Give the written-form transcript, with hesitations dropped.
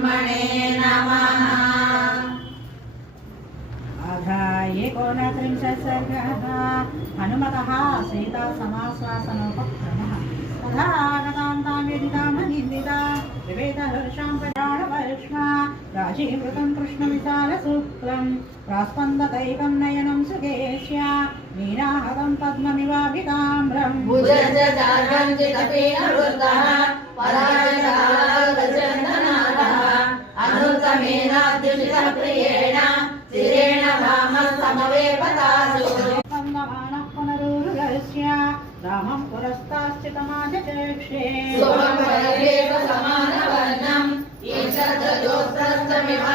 ब्रह्मणे नमः। एकोनत्रिंशत् सर्गः हनुमतः सीता समाश्वासनोपक्रमः। तथा गतान्तां विवेदहर्षां प्रजाळवर्ष्मा राजीवृतं कृष्णविशालशुक्लं प्रास्पन्दतैकं नयनं सुकेश्या नीराहतं पद्ममिवाभिताम्रं भुजञ्जचार्यञ्जितपीनवृत्तः पराजकालगचन्दनादः अनुत्तमेनाद्युषितप्रियेण चिरेण भामस्तमवेपतासु वन्दमानः पुनरुरुगस्य रामं पुरस्ताश्चितमाजचक्षे समानवर्णम् ईशद्रजोत्तस्तमिव